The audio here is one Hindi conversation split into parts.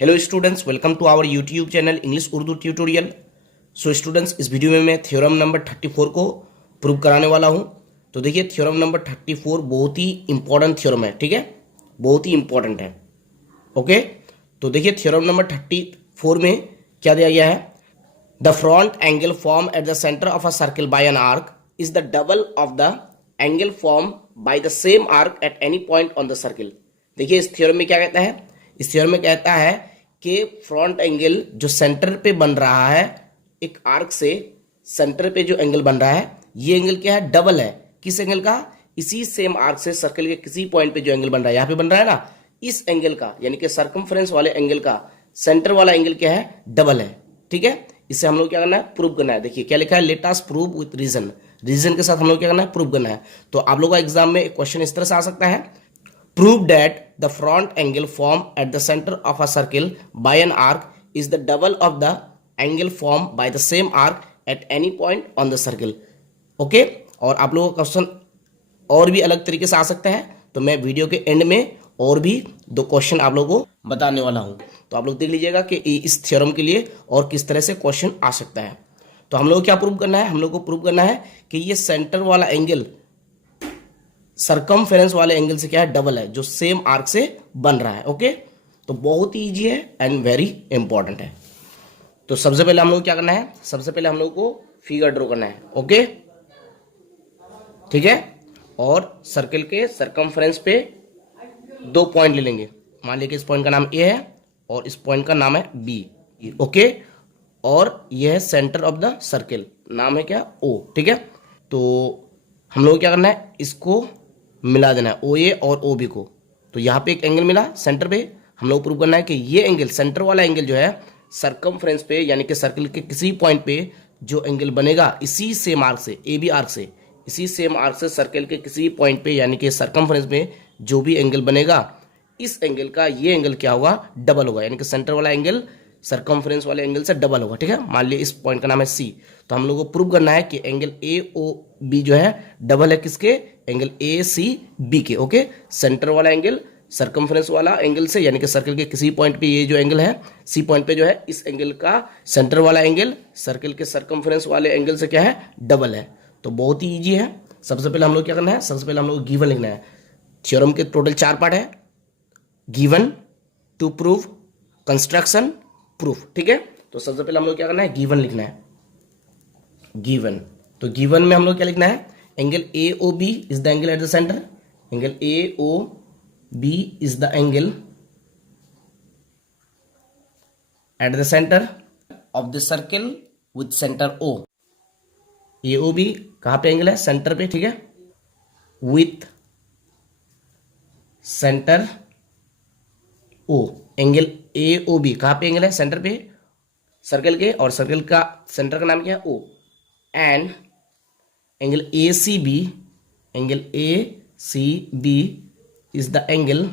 Hello students, welcome to our YouTube channel English Urdu tutorial. So students, इस वीडियो में मैं थ्योरम नंबर 34 को प्रूव कराने वाला हूं। तो देखिए, थ्योरम नंबर 34 बहुत ही इंपॉर्टेंट थ्योरम है, ठीक है, बहुत ही इंपॉर्टेंट है। ओके, तो देखिए थ्योरम नंबर 34 में क्या दिया गया है। The front angle form eight the centre of a circle by an arc is the double of the angle form by the same arc eight any point on the circle. देखिए इस थ्योरम में क्या कहता है, इस थ्योरम में कहता है कि फ्रंट एंगल जो सेंटर पे बन रहा है, एक आर्क से सेंटर पे जो एंगल बन रहा है, ये एंगल क्या है, डबल है। किस एंगल का? इसी सेम आर्क से सर्कल के किसी पॉइंट पे जो एंगल बन रहा है, यहां पे बन रहा है ना, इस एंगल का यानी कि सर्कमफ्रेंस वाले एंगल का सेंटर वाला एंगल क्या है, डबल है। ठीक है, इससे हम लोग क्या करना है, प्रूव करना है। देखिए क्या लिखा है, let us prove with reason. Reason के साथ हम लोग क्या करना है, प्रूव करना है। तो आप लोगों का एग्जाम में एक क्वेश्चन इस तरह से आ सकता है, prove that the front angle formed at the center of a circle by an arc is the double of the angle formed by the same arc at any point on the circle। Okay, और आप लोगों का क्वेश्चन और भी अलग तरीके से आ सकता है, तो मैं वीडियो के एंड में और भी दो क्वेश्चन आप लोगों को बताने वाला हूं। तो आप लोग देख लीजिएगा कि इस थ्योरम के लिए और किस तरह से क्वेश्चन आ सकता है। तो हम लोग को क्या प्रूव करना है, हम लोग को प्रूव करना है कि ये सेंटर वाला एंगल सरकमफेरेंस वाले एंगल से क्या है, डबल है, जो सेम आर्क से बन रहा है। ओके, तो बहुत ही इजी है एंड वेरी इंपॉर्टेंट है। तो सबसे पहले हम लोग क्या करना है, सबसे पहले हम लोग को फिगर ड्रॉ करना है। ओके, ठीक है, और सर्कल के सरकमफेरेंस पे दो पॉइंट ले लेंगे। मान लीजिए इस पॉइंट का नाम ए है और इस पॉइंट का नाम है बी। ओके, और यह है सेंटर ऑफ द सर्कल, नाम है क्या, ओ। ठीक है, तो हम लोग क्या करना है, इसको मिला देना है, ओ ए और ओ बी को। तो यहाँ पे एक एंगल मिला सेंटर पे, हम लोग प्रूव करना है कि ये एंगल, सेंटर वाला एंगल जो है, सरकमफ्रेंस पे यानी कि सर्कल के किसी पॉइंट पे जो एंगल बनेगा, इसी सेम आर्क से, ए बी आर्क से, इसी सेम आर्क से सर्कल के किसी पॉइंट पे यानी कि सरकमफ्रेंस में जो भी एंगल बनेगा, इस एंगल का ये एंगल क्या होगा, डबल होगा। यानी कि सेंटर वाला एंगल सरकमफ्रेंस वाले एंगल से डबल होगा। ठीक है, मान लिया इस पॉइंट का नाम है सी। तो हम लोग को प्रूव करना है कि एंगल ए ओ बी जो है डबल है किसके, एंगल ए सी बी के। ओके, सेंटर वाला एंगल सरकमफ्रेंस वाला एंगल से यानी कि सर्कल के किसी पॉइंट पे ये जो एंगल है सी पॉइंट पे जो है, इस एंगल का सेंटर वाला एंगल सर्कल के सरकमफ्रेंस वाले एंगल से क्या है, डबल है। तो बहुत ही ईजी है। सबसे पहले हम लोग क्या करना है, सबसे पहले हम लोग गिवन लिखना है। थ्योरम के टोटल 4 पार्ट है, given, to prove, construction, proof. ठीक है, तो सबसे पहले हम लोग क्या करना है, गिवन लिखना है। गिवन, तो गिवन में हम लोग क्या लिखना है, angle A O B is the angle at the centre. Angle A O B is the angle at the centre of the circle with centre O. A O B कहां पे एंगल है, सेंटर पे। ठीक है, with centre O, angle A O B कहां पे एंगल है, सेंटर पे सर्कल के, और सर्कल का सेंटर का नाम क्या है, O. And angle A C B, angle A C B is the angle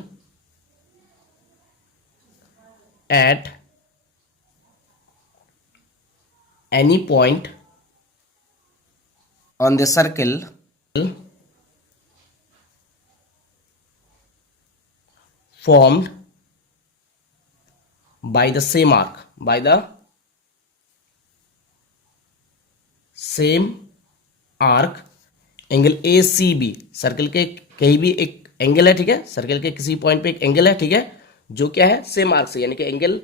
at any point on the circle formed by the same arc, by the same arc। Angle A C B, circle के कहीं भी एक एंगल है, ठीक है, सर्कल के किसी पॉइंट पे एक एंगल है, ठीक है, जो क्या है, सेम आर्क से, यानी कि एंगल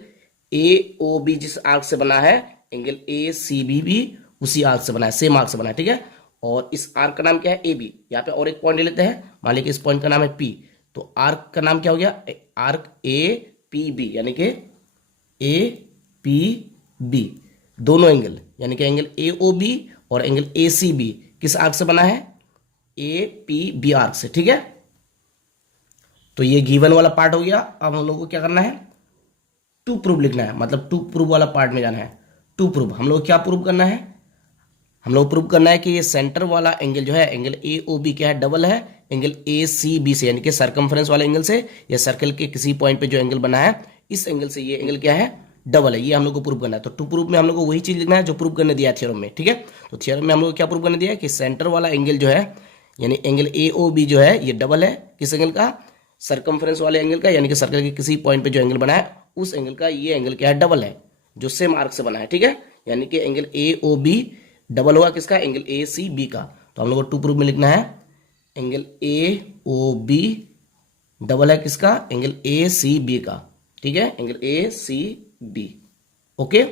ए ओ बी जिस आर्क से बना है, एंगल ए सी बी भी उसी आर्क से बना है, सेम आर्क से बना है। ठीक है, और इस आर्क का नाम क्या है, ए बी। यहाँ पे और एक पॉइंट ले लेते हैं, मान लीजिए इस पॉइंट का नाम है पी। तो आर्क का नाम क्या हो गया, आर्क ए पी बी, यानी कि ए पी बी, दोनों एंगल यानी कि एंगल ए ओ बी और एंगल ए सी बी किस आर्क से बना है, ए पी बी आर्क से। ठीक है, तो ये गिवन वाला पार्ट हो गया। अब हम लोग को क्या करना है, टू प्रूव लिखना है, मतलब टू प्रूव वाला पार्ट में जाना है। टू प्रूव हम लोग क्या प्रूव करना है, हम लोग प्रूव करना है कि ये सेंटर वाला एंगल जो है, एंगल ए ओ बी क्या है, डबल है एंगल ए सी बी से, यानी कि सरकमफ्रेंस वाले एंगल से या सर्कल के किसी पॉइंट पे जो एंगल बना है, इस एंगल से ये एंगल क्या है, डबल है। ये हम लोग को प्रूव करना है। तो टू प्रूव में हम लोग को वही चीज लिखना है जो प्रूव करने दिया है थ्योरम में। ठीक है, तो थ्योरम में हम लोग को क्या प्रूव करने दिया है कि सेंटर वाला एंगल जो है, यानी एंगल ए ओ बी जो है, ये डबल है किस एंगल का, सरकमफ्रेंस वाले एंगल का, यानी कि सर्कल के किसी पॉइंट पे जो एंगल बना है उस एंगल का ये एंगल क्या है, डबल है, जो सेम आर्क से बना है, ठीक है। यानी कि angle A O B double होगा किसका, एंगल ए सी बी का। तो हम लोग को टू प्रूफ में लिखना है angle A O B double है किसका, एंगल ए सी बी का, ठीक है, angle A C B. Okay,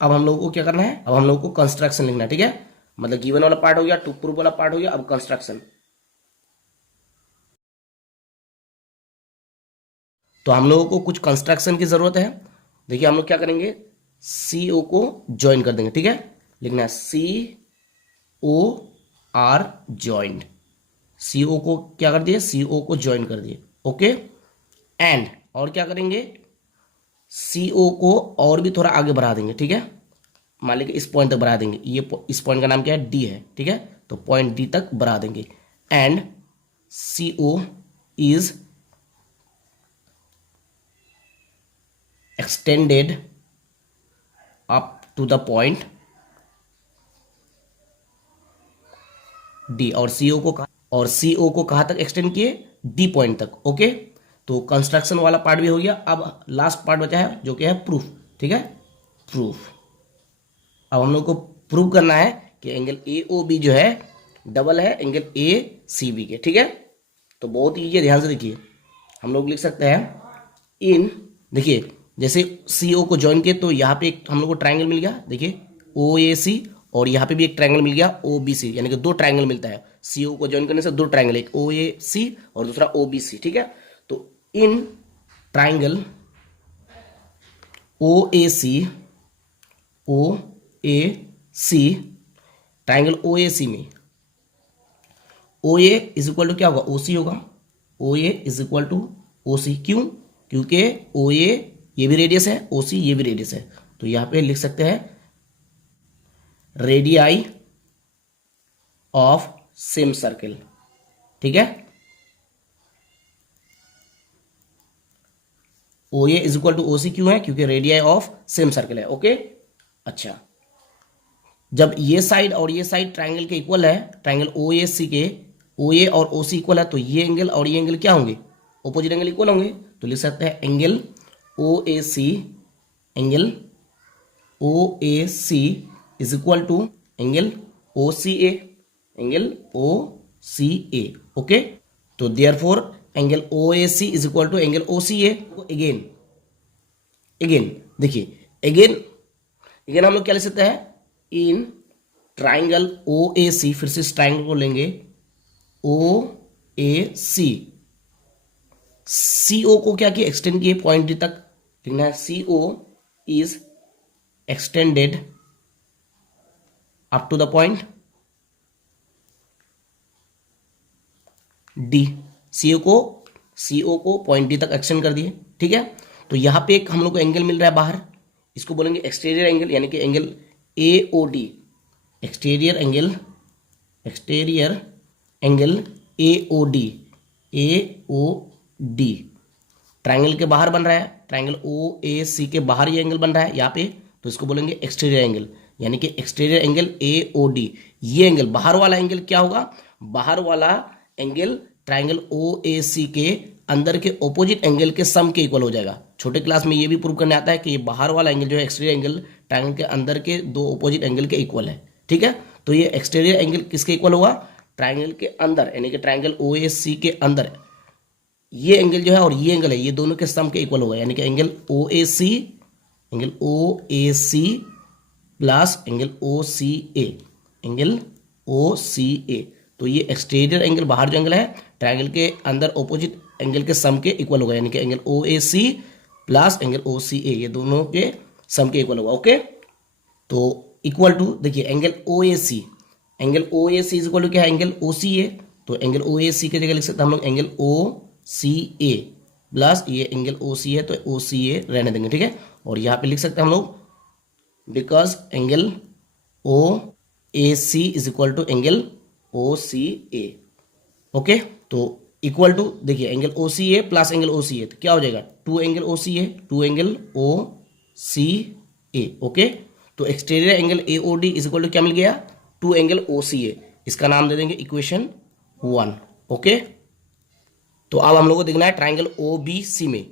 अब हम लोगों को क्या करना है, अब हम लोगों को कंस्ट्रक्शन लिखना है, ठीक है। मतलब गिवन वाला पार्ट हो गया, टू प्रूफ वाला पार्ट हो गया, अब कंस्ट्रक्शन। तो हम लोगों को कुछ कंस्ट्रक्शन की जरूरत है। देखिए हम लोग क्या करेंगे, सी ओ को ज्वाइन कर देंगे, ठीक है। लिखना है सी ओ आर ज्वाइंट, सी ओ को क्या कर दिए, सी ओ को ज्वाइन कर दिए, ओके। एंड और क्या करेंगे, सी ओ को और भी थोड़ा आगे बढ़ा देंगे, ठीक है। मान लीजिए इस पॉइंट तक बढ़ा देंगे, ये इस पॉइंट का नाम क्या है, डी है, ठीक है। तो पॉइंट डी तक बढ़ा देंगे। And C O is extended up to the point D, और सीओ को कहां तक एक्सटेंड किए, डी पॉइंट तक, ओके। तो कंस्ट्रक्शन वाला पार्ट भी हो गया। अब लास्ट पार्ट बचा है जो कि है प्रूफ, ठीक है, प्रूफ। अब हम लोग को प्रूव करना है कि एंगल ए ओ बी जो है डबल है एंगल ए सी बी के, ठीक है। तो बहुत ईजी है, ध्यान से देखिए। हम लोग लिख सकते हैं इन, देखिए जैसे सी ओ को ज्वाइन किए तो यहाँ पे एक हम लोग को ट्राइंगल मिल गया, देखिए ओ ए सी, और यहाँ पे भी एक ट्राइंगल मिल गया ओ बी सी, यानी कि दो ट्राइंगल मिलता है। सी ओ को ज्वाइन करने से दो ट्राइंगल, एक ओ ए सी और दूसरा ओ बी सी, ठीक है। तो इन triangle O A C, O A C, triangle O A सी में ओ ए इज इक्वल टू क्या होगा, ओ सी होगा। ओ ए इज इक्वल टू ओ सी, क्यों, क्योंकि ओ ए ये भी रेडियस है, ओ सी ये भी रेडियस है। तो यहां पे लिख सकते हैं रेडियाई ऑफ सेम सर्किल, ठीक है। ओ ए इज इक्वल टू ओ सी क्यों है, क्योंकि रेडियाई ऑफ सेम सर्किल है, ओके। अच्छा, जब ये साइड और ये साइड ट्राइंगल के इक्वल है, ट्राइंगल ओ ए सी के ओ ए और ओ सी इक्वल है, तो ये एंगल और ये एंगल क्या होंगे, ओपोजिट एंगल इक्वल होंगे। तो लिख सकते हैं angle O A C, angle O A C is equal to angle O C A, angle O C A, okay. तो therefore angle O A C is equal to angle O C A. Again again देखिए, अगेन अगेन हम लोग क्या लिख सकते हैं, इन ट्राइंगल ओ ए सी, फिर से इस ट्राइंगल को लेंगे ओ ए सी, सी ओ को क्या किया, एक्सटेंड किए पॉइंट डी तक। लिखना है C O is extended up to the point D, CO को पॉइंट डी तक एक्सटेंड कर दिए, ठीक है। तो यहां पे एक हम लोग को एंगल मिल रहा है बाहर, इसको बोलेंगे एक्सटीरियर एंगल, यानी कि angle A O D, exterior angle A O D, A O D triangle के बाहर बन रहा है, ट्राइंगल ओ ए सी के बाहर ये एंगल बन रहा है यहाँ पे, तो इसको बोलेंगे एक्सटीरियर एंगल, यानी कि exterior angle A O D. ये एंगल बाहर वाला एंगल क्या होगा, बाहर वाला एंगल ट्राइंगल ओ ए सी के अंदर के ऑपोजिट एंगल के सम के इक्वल हो जाएगा। छोटे क्लास में ये भी प्रूव करने आता है कि ये बाहर वाला एंगल जो है एक्सटीरियर एंगल ट्राइंगल के अंदर के दो ऑपोजिट एंगल के इक्वल है, ठीक है। तो ये एक्सटीरियर एंगल किसके इक्वल होगा, ट्राइंगल के अंदर, यानी कि ट्राइंगल ओ ए सी के अंदर ये एंगल जो है और ये एंगल है, ये दोनों के सम के इक्वल होगा, यानी कि angle O A C plus angle O C A, angle O C A. तो ये एक्सटीरियर एंगल बाहर जो एंगल है ट्राइंगल के अंदर ऑपोजिट एंगल के सम के इक्वल होगा, यानी कि angle O A C plus angle O C A, ये दोनों के सम के इक्वल होगा, ओके। तो इक्वल टू देखिए angle O A C is equal to क्या है, एंगल ओ सी ए। तो एंगल ओ ए सी की जगह लिख सकते हैं हम लोग angle O C A plus ये एंगल ओ सी है, तो ओ सी ए रहने देंगे, ठीक है। और यहाँ पे लिख सकते हैं हम लोग because angle O A C is equal to angle O C A, okay. तो इक्वल टू देखिए angle O C A plus angle O C A, तो क्या हो जाएगा, two angle O C A, two angle O C A, okay. तो exterior angle A O D is equal to क्या मिल गया, टू एंगल ओ सी ए, इसका नाम दे देंगे इक्वेशन 1, ओके। तो अब हम लोग को देखना है ट्राइंगल ओ बी सी में,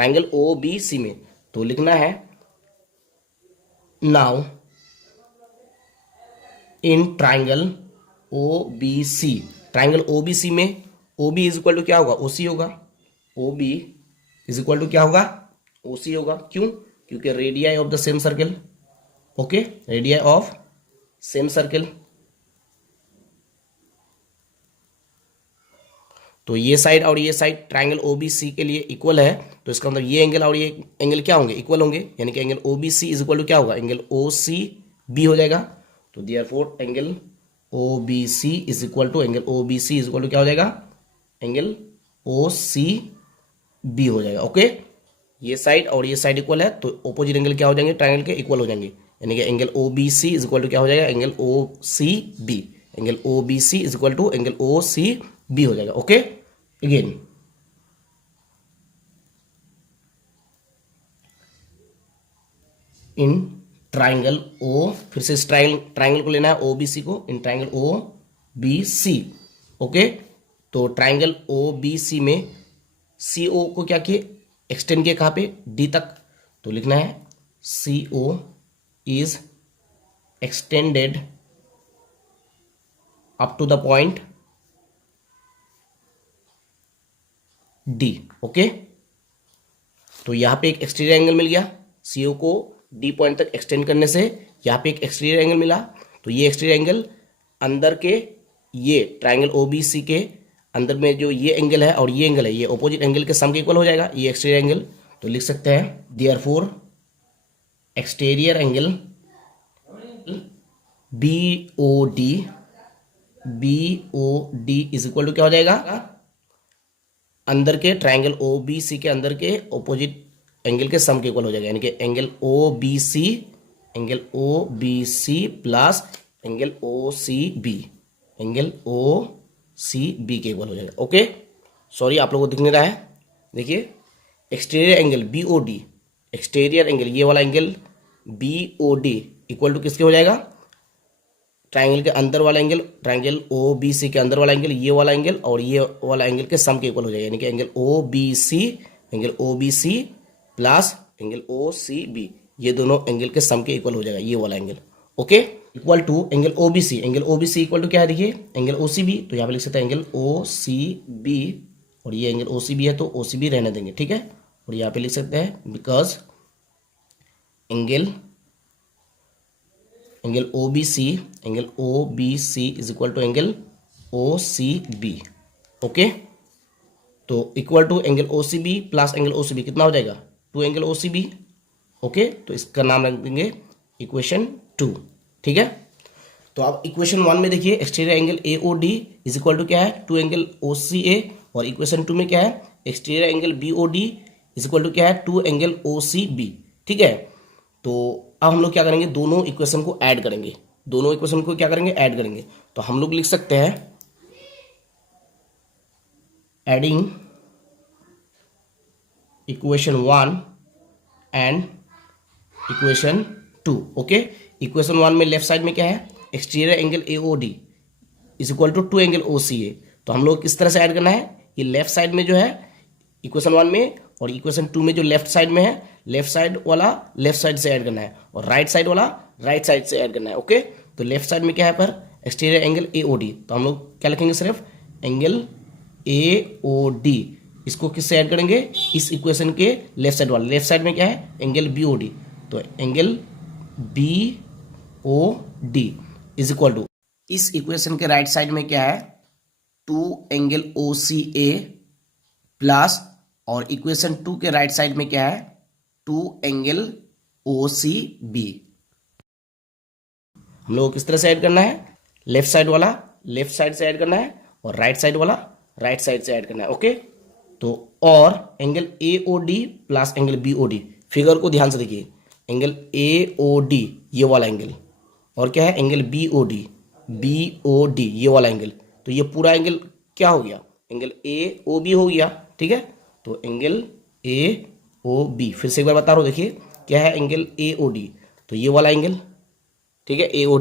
ट्राइंगल ओ बी सी में। तो लिखना है now in triangle O B C, triangle O B C में O B is equal to क्या होगा, ओ सी होगा। O B is equal to क्या होगा, ओ सी होगा। क्यों? क्योंकि radii of the same circle. Okay, radii of same circle. तो ये साइड और ये side triangle O B C के लिए इक्वल है, तो इसका मतलब ये एंगल और ये एंगल क्या होंगे, इक्वल होंगे। यानी कि angle O B C is equal to क्या होगा, एंगल ओ सी बी हो जाएगा। तो therefore angle O B C is equal to, angle O B C is equal to क्या हो जाएगा, एंगल ओ सी बी हो जाएगा। ओके, ये साइड और ये साइड इक्वल है, तो ऑपोजिट एंगल क्या हो जाएंगे, ट्राइंगल के इक्वल हो जाएंगे। यानी कि angle O B C is equal to क्या हो जाएगा, angle O C B. Angle O B C is equal to angle O C B हो जाएगा। Okay, again in triangle O, फिर से इस ट्राइंगल को लेना है ओ बी सी को, in triangle O B C. Okay, तो ट्राइंगल ओ बी सी में सी ओ को क्या किए, एक्सटेंड किए कहाँ पे, डी तक। तो लिखना है C O is extended up to the point D. Okay, तो यहां पे एक एक्सटीरियर एंगल मिल गया, सीओ को डी पॉइंट तक एक्सटेंड करने से यहां पे एक एक्सटीरियर एंगल मिला। तो ये एक्सटीरियर एंगल अंदर के, ये ट्राइंगल ओबीसी के अंदर में जो ये एंगल है और ये एंगल है, ये ऑपोजिट एंगल के सम के इक्वल हो जाएगा, ये एक्सटीरियर एंगल। तो लिख सकते हैं therefore exterior angle B O D is equal to क्या हो जाएगा, अंदर के ट्राइंगल ओ बी सी के अंदर के ऑपोजिट एंगल के सम के इक्वल हो जाएगा। यानी कि angle O B C plus angle O C B, angle O C B के इक्वल हो जाएगा। ओके, सॉरी आप लोगों को दिख नहीं रहा है, देखिए exterior angle B O D, exterior angle ये वाला angle B O D equal to किसके हो जाएगा, ट्राइंगल के अंदर वाला angle, triangle O B C के अंदर वाला एंगल, ये वाला एंगल और ये वाला एंगल के सम के इक्वल हो जाएगा। यानी कि angle O B C plus angle O C B, ये दोनों एंगल के सम के इक्वल हो जाएगा, ये वाला angle. Okay, equal to angle O B C, angle O B C equal to क्या है, देखिए एंगल ओ सी बी। तो यहाँ पे लिख सकते हैं एंगल ओ सी बी, और ये एंगल ओ सी बी है तो ओ सी बी रहने देंगे, ठीक है। और यहाँ पे लिख सकते हैं because angle O B C is equal to angle O C B. Okay, तो equal to angle O C B plus angle O C B कितना हो जाएगा, 2 angle O C B. Okay, तो इसका नाम रख देंगे इक्वेशन 2, ठीक है। तो आप इक्वेशन 1 में देखिए exterior angle A O D is equal to क्या है, 2 एंगल ओ सी ए, और इक्वेशन 2 में क्या है, exterior angle B O D is equal to क्या है, 2 एंगल ओ सी बी, ठीक है। तो अब हम लोग क्या करेंगे, दोनों इक्वेशन को ऐड करेंगे, दोनों इक्वेशन को क्या करेंगे, ऐड करेंगे। तो हम लोग लिख सकते हैं adding equation 1 and equation 2। Okay, equation 1 में लेफ्ट साइड में क्या है, exterior angle A O D is equal to 2 angle O C A. तो हम लोग किस तरह से ऐड करना है, ये लेफ्ट साइड में जो है इक्वेशन 1 में, और इक्वेशन 2 में जो लेफ्ट साइड में है, लेफ्ट साइड वाला लेफ्ट साइड से ऐड करना है, और राइट साइड वाला राइट साइड से ऐड करना है। ओके, तो लेफ्ट साइड में क्या है पर exterior angle A O D, तो हम लोग क्या लिखेंगे, सिर्फ एंगल ए ओ डी, इसको किससे ऐड करेंगे, इस इक्वेशन के लेफ्ट साइड वाला, लेफ्ट साइड में क्या है एंगल बी ओ डी, तो angle B O D is equal to, इस इक्वेशन के राइट साइड में क्या है, 2 angle O C A plus, और इक्वेशन 2 के राइट साइड में क्या है, 2 एंगल ओ सी बी। हम लोग किस तरह से ऐड करना है, लेफ्ट साइड वाला लेफ्ट साइड से ऐड करना है, और राइट साइड वाला राइट साइड से ऐड करना है। ओके, तो और angle A O D plus angle B O D, figure को ध्यान से देखिए, एंगल ए ओ डी ये वाला एंगल, और क्या है एंगल बी ओ डी ये वाला एंगल, तो ये पूरा एंगल क्या हो गया, एंगल ए ओ बी हो गया, ठीक है। तो एंगल ए ओ बी, फिर से एक बार बता रहा हूँ, देखिए क्या है एंगल ए ओ डी, तो ये वाला एंगल, ठीक है, ए ओ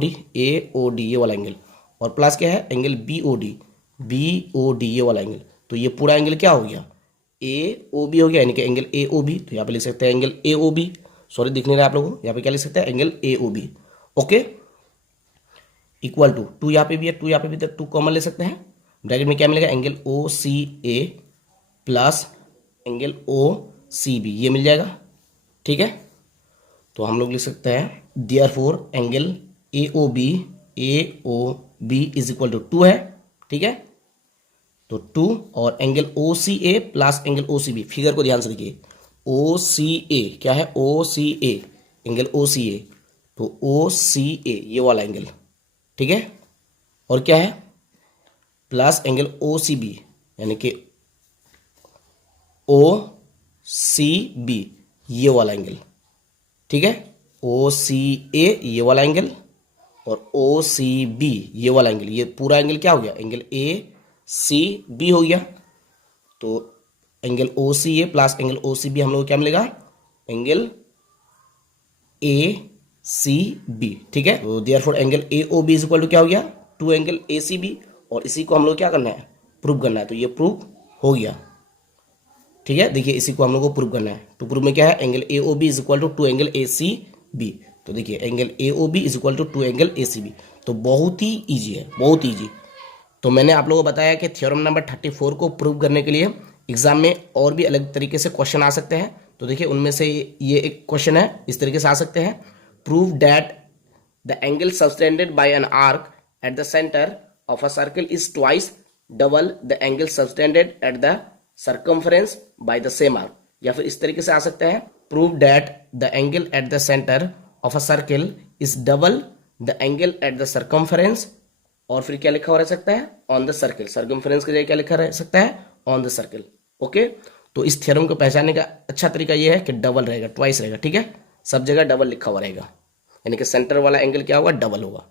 डी ये वाला एंगल, और प्लस क्या है एंगल बी ओ डी ये वाला एंगल, तो ये पूरा एंगल क्या हो गया, ए ओ बी हो गया, यानी कि एंगल ए ओ बी। तो यहाँ पे लिख सकते हैं angle A O B, sorry दिख नहीं रहा है आप लोगों को, यहाँ पे क्या लिख सकते हैं angle A O B. Okay, equal to, two यहाँ पे भी है, टू यहाँ पे भी, तो टू कॉमन ले सकते हैं। ब्रैकेट में क्या मिलेगा, angle O C A plus angle O C B, ये मिल जाएगा। ठीक है, तो हम लोग लिख सकते हैं therefore angle A O B is equal to 2 है। ठीक है, तो 2 और angle O C A plus angle O C B. Figure को ध्यान से देखिए, ओ सी ए क्या है, ओ C A, angle O C A, तो ओ सी ए ये वाला एंगल। ठीक है, और क्या है, plus angle O C B, यानी कि ओ सी बी ये वाला एंगल। ठीक है, ओ सी ए ये वाला एंगल और ओ सी बी ये वाला एंगल, ये पूरा एंगल क्या हो गया, एंगल ए सी बी हो गया। तो angle O C A plus angle O C B हम लोग को क्या मिलेगा, एंगल ए सी बी। ठीक है, तो therefore angle A O B is equal to क्या हो गया, 2 एंगल ए सी बी, और इसी को हम लोग क्या करना है, प्रूव करना है। तो ये प्रूव हो गया। ठीक है, देखिए इसी को हम लोग को प्रूव करना है। तो प्रूव में क्या है, angle A O B is equal to 2 angle A C B. तो देखिए angle A O B is equal to 2 angle A C B. तो बहुत ही ईजी है, बहुत ईजी। तो मैंने आप लोगों को बताया कि थ्योरम नंबर 34 को प्रूव करने के लिए एग्जाम में और भी अलग तरीके से क्वेश्चन आ सकते हैं। तो देखिए उनमें से ये एक क्वेश्चन है, इस तरीके से आ सकते हैं, prove that the angle subtended bye an arc eight the centre of a circle is twice double the angle subtended at the circumference by the same arc. या फिर इस तरीके से आ सकते हैं, prove that the angle at the centre of a circle is double the angle at the circumference, और फिर क्या लिखा हुआ रह सकता है, ऑन द सर्कल। सर्कमफ्रेंस की जगह क्या लिखा रह सकता है, ऑन द सर्कल। ओके, तो इस थ्योरम को पहचानने का अच्छा तरीका यह है कि डबल रहेगा, ट्वाइस रहेगा। ठीक है, सब जगह डबल लिखा हुआ रहेगा, यानी कि सेंटर वाला एंगल क्या होगा, डबल होगा।